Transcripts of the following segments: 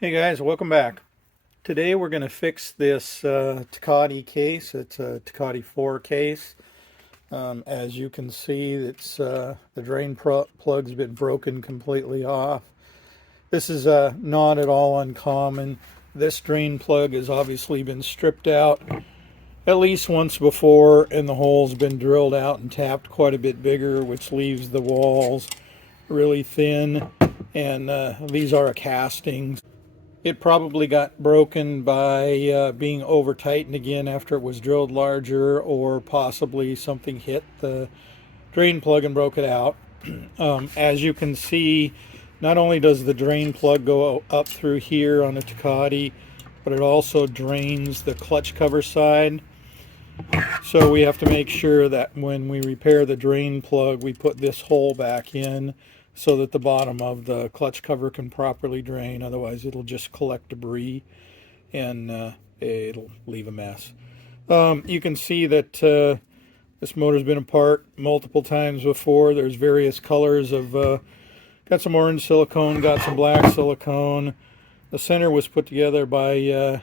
Hey guys, welcome back. Today we're going to fix this Tecate case. It's a Tecate 4 case. As you can see, the drain plug's been broken completely off. This is not at all uncommon. This drain plug has obviously been stripped out at least once before, and the hole's been drilled out and tapped quite a bit bigger, which leaves the walls really thin. And these are castings. It probably got broken by being over tightened again after it was drilled larger, or possibly something hit the drain plug and broke it out. As you can see, not only does the drain plug go up through here on the Tecate, but it also drains the clutch cover side. So we have to make sure that when we repair the drain plug, we put this hole back in so that the bottom of the clutch cover can properly drain. Otherwise, it'll just collect debris and it'll leave a mess. You can see that this motor's been apart multiple times before. There's various colors of, got some orange silicone, got some black silicone. The center was put together by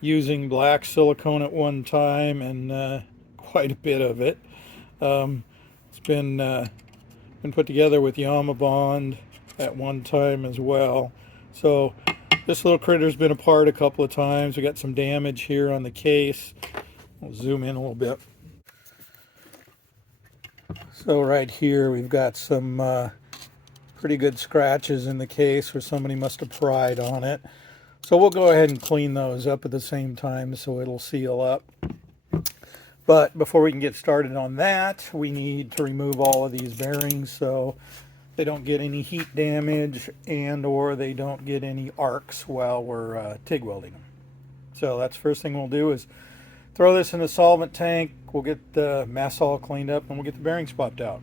using black silicone at one time, and quite a bit of it. It's been put together with Yama Bond at one time as well. So this little critter's been apart a couple of times. We got some damage here on the case. I'll zoom in a little bit. So right here we've got some pretty good scratches in the case where somebody must have pried on it. So we'll go ahead and clean those up at the same time so it'll seal up. But before we can get started on that, we need to remove all of these bearings so they don't get any heat damage and or they don't get any arcs while we're TIG welding them. So that's the first thing we'll do is throw this in the solvent tank. We'll get the mess all cleaned up and we'll get the bearings popped out.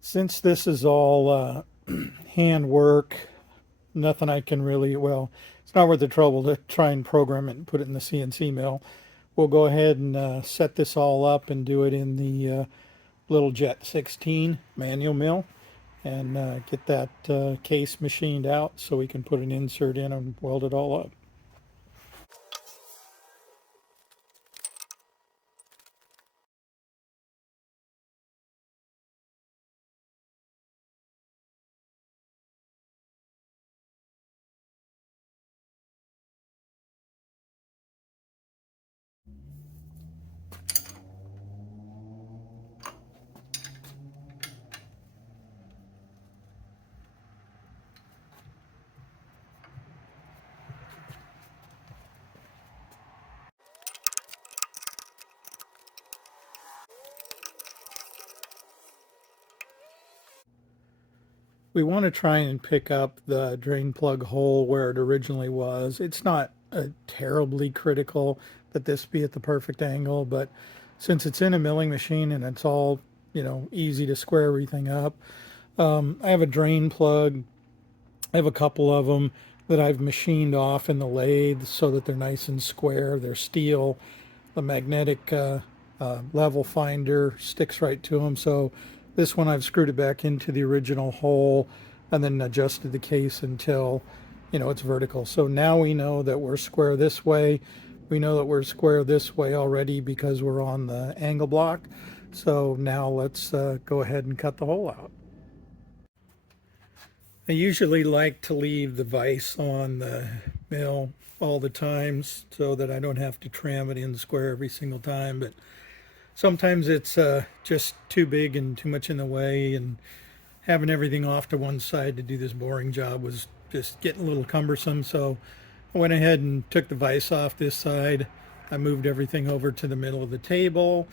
Since this is all hand work, nothing I can really, well, it's not worth the trouble to try and program it and put it in the CNC mill. We'll go ahead and set this all up and do it in the little Jet 16 manual mill and get that case machined out so we can put an insert in and weld it all up. We want to try and pick up the drain plug hole where it originally was. It's not terribly critical that this be at the perfect angle, but since it's in a milling machine and it's all, easy to square everything up, I have a drain plug. I have a couple of them that I've machined off in the lathe so that they're nice and square. They're steel. The magnetic level finder sticks right to them. So this one I've screwed it back into the original hole and then adjusted the case until it's vertical. So now we know that we're square this way. We know that we're square this way already because we're on the angle block. So now let's go ahead and cut the hole out. I usually like to leave the vise on the mill all the times so that I don't have to tram it in square every single time, but sometimes it's just too big and too much in the way, and having everything off to one side to do this boring job was just getting a little cumbersome. So I went ahead and took the vise off this side. I moved everything over to the middle of the table,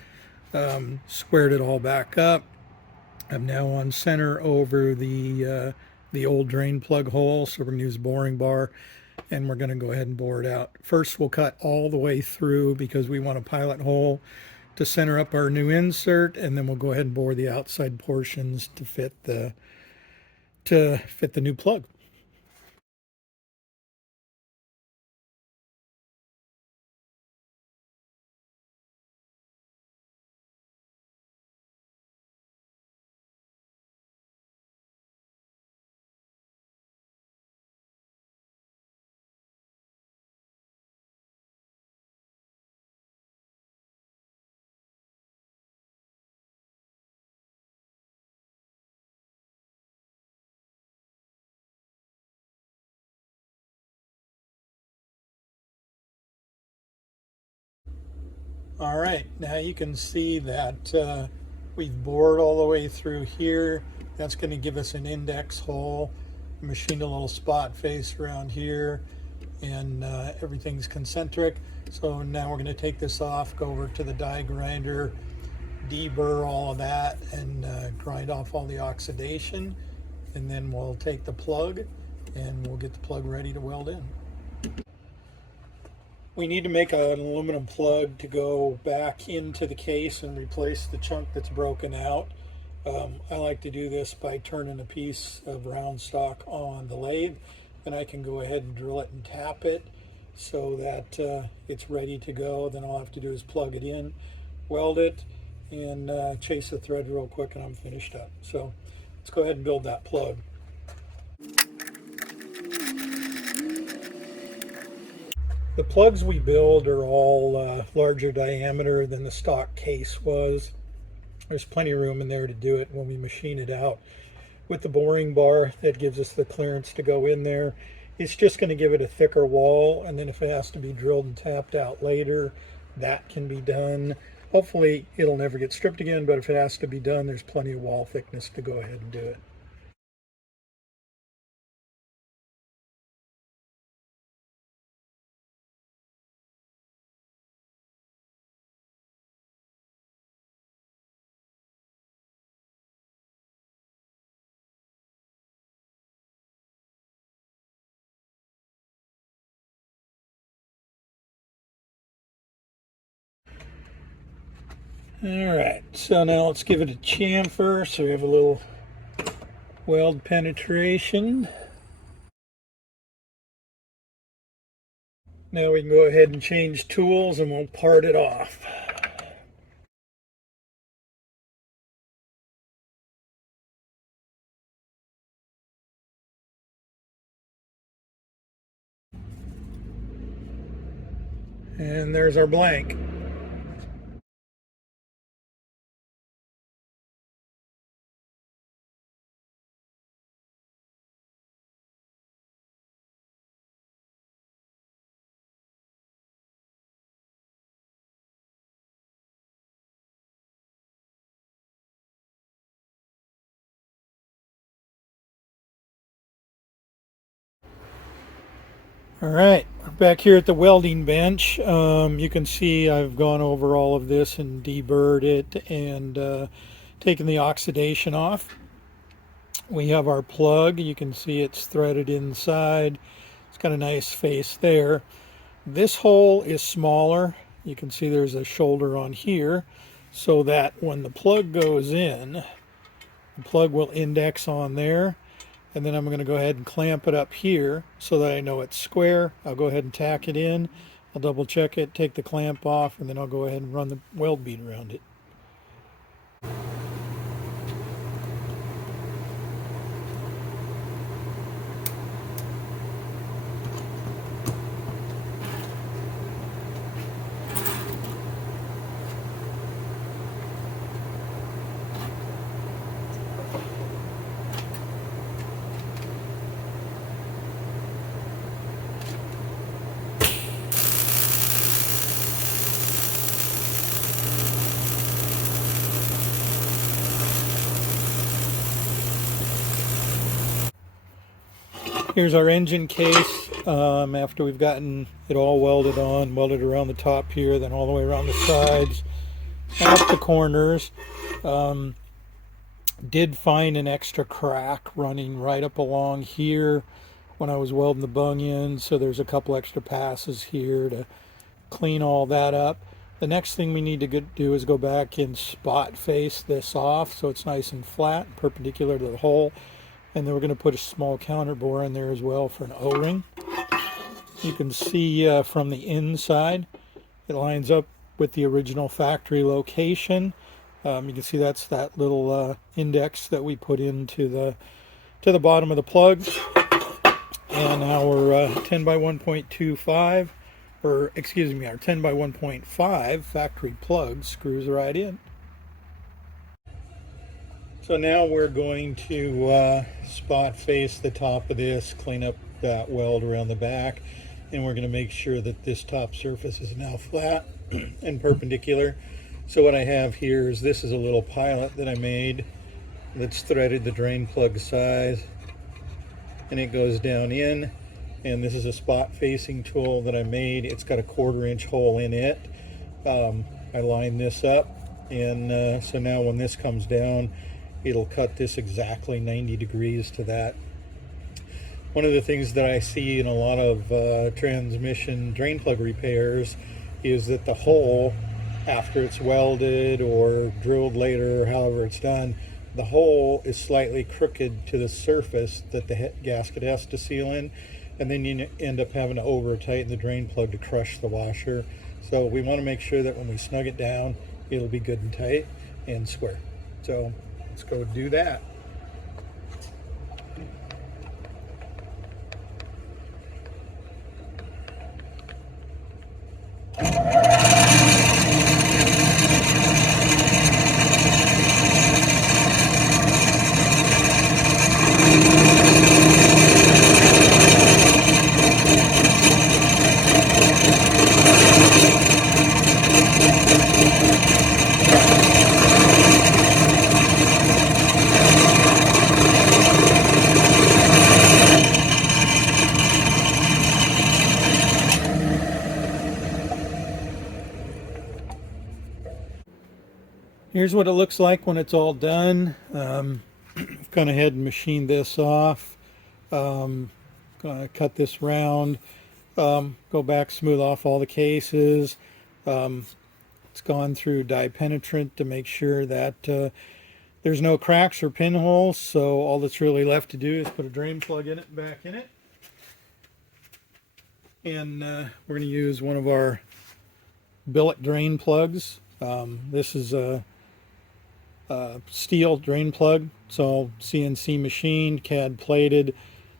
squared it all back up. I'm now on center over the old drain plug hole, so we're going to use a boring bar and we're going to go ahead and bore it out. First we'll cut all the way through because we want a pilot hole to center up our new insert, and then we'll go ahead and bore the outside portions to fit the new plug. All right, now you can see that we've bored all the way through here. That's going to give us an index hole. Machined a little spot face around here, and everything's concentric. So now we're going to take this off, go over to the die grinder, deburr all of that, and grind off all the oxidation. And then we'll take the plug and we'll get the plug ready to weld in. We need to make an aluminum plug to go back into the case and replace the chunk that's broken out. I like to do this by turning a piece of round stock on the lathe, and I can go ahead and drill it and tap it so that it's ready to go. Then all I have to do is plug it in, weld it, and chase the thread real quick, and I'm finished up. So let's go ahead and build that plug. The plugs we build are all larger diameter than the stock case was. There's plenty of room in there to do it when we machine it out. With the boring bar, that gives us the clearance to go in there. It's just going to give it a thicker wall, and then if it has to be drilled and tapped out later, that can be done. Hopefully it'll never get stripped again, but if it has to be done, there's plenty of wall thickness to go ahead and do it. All right, so now let's give it a chamfer so we have a little weld penetration. Now we can go ahead and change tools and we'll part it off. And there's our blank. All right, we're back here at the welding bench. You can see I've gone over all of this and deburred it and taken the oxidation off. We have our plug. You can see it's threaded inside. It's got a nice face there. This hole is smaller. You can see there's a shoulder on here so that when the plug goes in, the plug will index on there. And then I'm going to go ahead and clamp it up here so that I know it's square. I'll go ahead and tack it in. I'll double check it, take the clamp off, and then I'll go ahead and run the weld bead around it. Here's our engine case after we've gotten it all welded on, welded around the top here, then all the way around the sides, and up the corners. Did find an extra crack running right up along here when I was welding the bung in, so there's a couple extra passes here to clean all that up. The next thing we need to do is go back and spot face this off so it's nice and flat, perpendicular to the hole. And then we're going to put a small counter bore in there as well for an O-ring. You can see from the inside, it lines up with the original factory location. You can see that's that little index that we put into the bottom of the plug. And our 10 by 1.25, or excuse me, our 10 by 1.5 factory plug screws right in. So now we're going to spot face the top of this, clean up that weld around the back, and we're going to make sure that this top surface is now flat. and perpendicular. So what I have here is, this is a little pilot that I made that's threaded the drain plug size, and it goes down in. And this is a spot facing tool that I made. It's got a 1/4 inch hole in it. I lined this up, and so now when this comes down, it'll cut this exactly 90 degrees to that. One of the things that I see in a lot of transmission drain plug repairs is that the hole, after it's welded or drilled later, or however it's done, the hole is slightly crooked to the surface that the gasket has to seal in, and then you end up having to over tighten the drain plug to crush the washer. So we want to make sure that when we snug it down, it'll be good and tight and square. So let's go do that. Here's what it looks like when it's all done. I've gone ahead and machined this off. Gonna cut this round, go back, smooth off all the cases. It's gone through dye penetrant to make sure that there's no cracks or pinholes. So all that's really left to do is put a drain plug in it and back in it. And we're going to use one of our billet drain plugs. This is a steel drain plug. It's all CNC machined, CAD plated.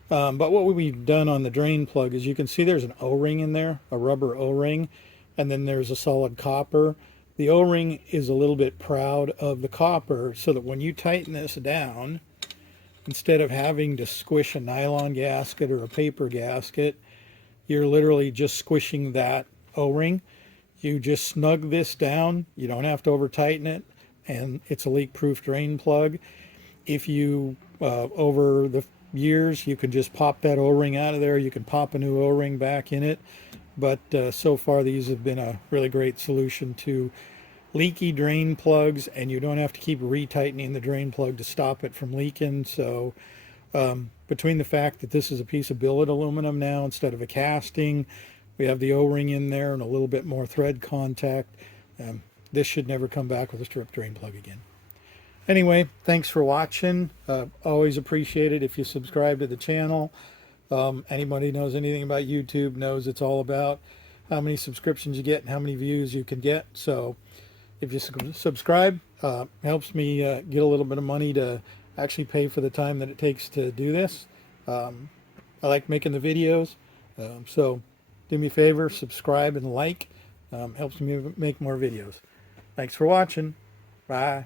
But what we've done on the drain plug is, you can see there's an O-ring in there, a rubber O-ring, and then there's a solid copper. The O-ring is a little bit proud of the copper, so that when you tighten this down, instead of having to squish a nylon gasket or a paper gasket, you're literally just squishing that O-ring. You just snug this down. You don't have to over tighten it, and it's a leak-proof drain plug. If you over the years, you can just pop that O-ring out of there. You can pop a new O-ring back in it. But so far, these have been a really great solution to leaky drain plugs, and you don't have to keep retightening the drain plug to stop it from leaking. So between the fact that this is a piece of billet aluminum now instead of a casting, we have the O-ring in there and a little bit more thread contact, this should never come back with a strip drain plug again. Anyway, thanks for watching. Always appreciate it if you subscribe to the channel. Anybody knows anything about YouTube knows it's all about how many subscriptions you get and how many views you can get. So if you subscribe, helps me get a little bit of money to actually pay for the time that it takes to do this. I like making the videos, so do me a favor, subscribe and like. Helps me make more videos. Thanks for watching. Bye.